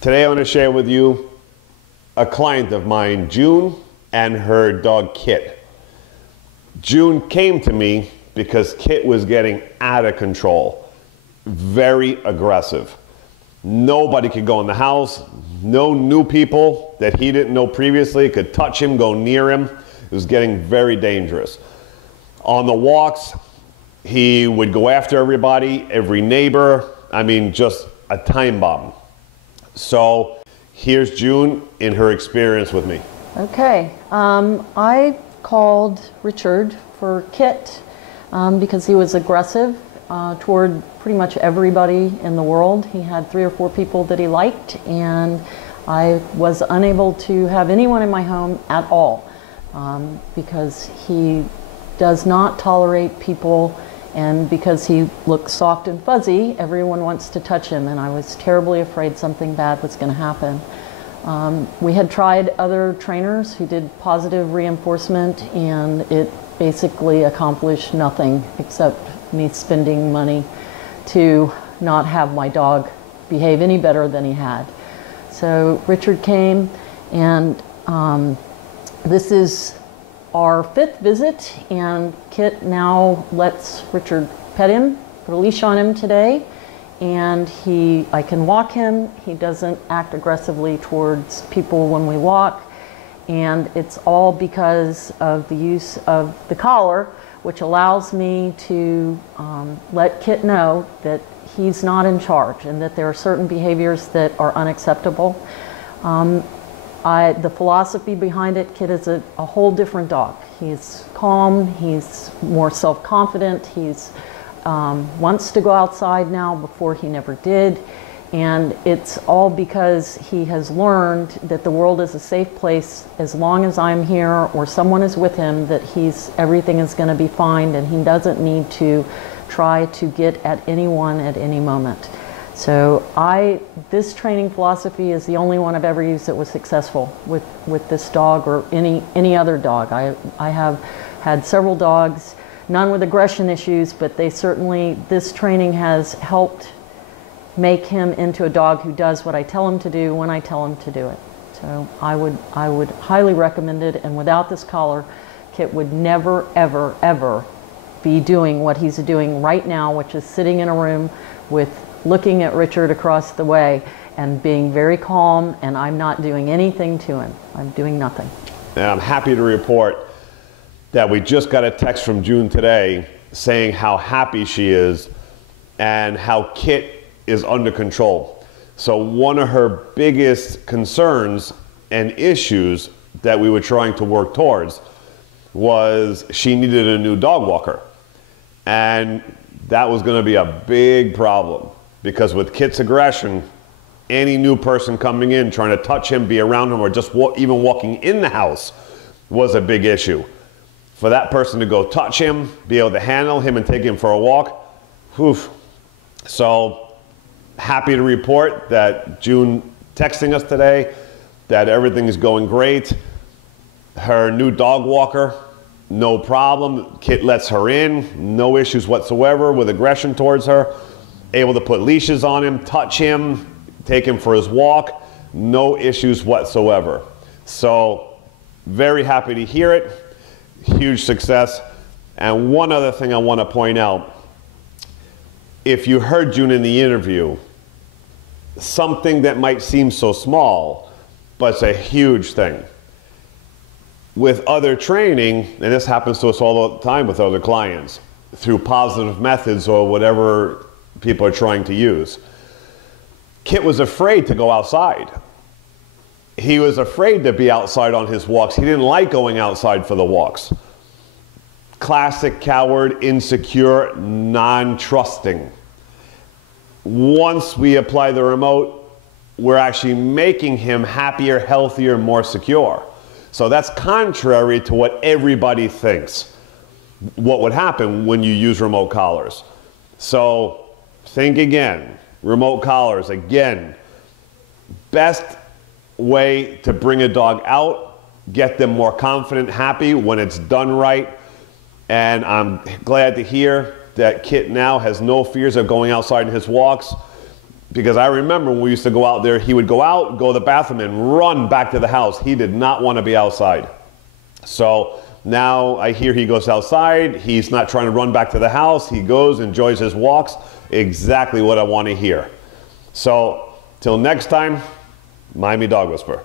Today I want to share with you a client of mine, June, and her dog Kitt. June came to me because Kitt was getting out of control, very aggressive. Nobody could go in the house, no new people that he didn't know previously could touch him, go near him. It was getting very dangerous. On the walks, he would go after everybody, every neighbor. I mean, just a time bomb. So here's June in her experience with me. Okay, I called Richard for Kitt because he was aggressive toward pretty much everybody in the world. He had 3 or 4 people that he liked, and I was unable to have anyone in my home at all because he does not tolerate people, and because he looks soft and fuzzy, everyone wants to touch him, and I was terribly afraid something bad was going to happen. We had tried other trainers who did positive reinforcement, and it basically accomplished nothing except me spending money to not have my dog behave any better than he had. So Richard came, and this is our 5th visit, and Kitt now lets Richard pet him, put a leash on him today, and I can walk him. He doesn't act aggressively towards people when we walk, and it's all because of the use of the collar, which allows me to let Kitt know that he's not in charge and that there are certain behaviors that are unacceptable. The philosophy behind it, Kitt is a whole different dog. He's calm, he's more self-confident, he's wants to go outside now before he never did, and it's all because he has learned that the world is a safe place as long as I'm here or someone is with him, that everything is going to be fine, and he doesn't need to try to get at anyone at any moment. So this training philosophy is the only one I've ever used that was successful with this dog or any other dog. I have had several dogs, none with aggression issues, but this training has helped make him into a dog who does what I tell him to do when I tell him to do it. So I would highly recommend it, and without this collar, Kitt would never, ever, ever be doing what he's doing right now, which is sitting in a room looking at Richard across the way and being very calm, and I'm not doing anything to him. I'm doing nothing. And I'm happy to report that we just got a text from June today saying how happy she is and how Kitt is under control. So one of her biggest concerns and issues that we were trying to work towards was she needed a new dog walker. And that was going to be a big problem, because with Kitt's aggression, any new person coming in, trying to touch him, be around him, or just even walking in the house was a big issue. For that person to go touch him, be able to handle him and take him for a walk, whew. So happy to report that June texting us today that everything is going great. Her new dog walker, no problem. Kitt lets her in, no issues whatsoever with aggression towards her. Able to put leashes on him, touch him, take him for his walk, no issues whatsoever. So very happy to hear it. Huge success. And one other thing I want to point out, if you heard June in the interview, something that might seem so small, but it's a huge thing. With other training, and this happens to us all the time with other clients, through positive methods or whatever people are trying to use, Kitt was afraid to go outside. He was afraid to be outside on his walks. He didn't like going outside for the walks. Classic coward, insecure, non-trusting. Once we apply the remote, we're actually making him happier, healthier, more secure. So that's contrary to what everybody thinks what would happen when you use remote collars. So think again, remote collars, again, best way to bring a dog out, get them more confident, happy when it's done right. And I'm glad to hear that Kitt now has no fears of going outside in his walks. Because I remember when we used to go out there, he would go out, go to the bathroom, and run back to the house. He did not want to be outside. So now I hear he goes outside. He's not trying to run back to the house. He goes, enjoys his walks. Exactly what I want to hear. So till next time, Miami Dog Whisperer.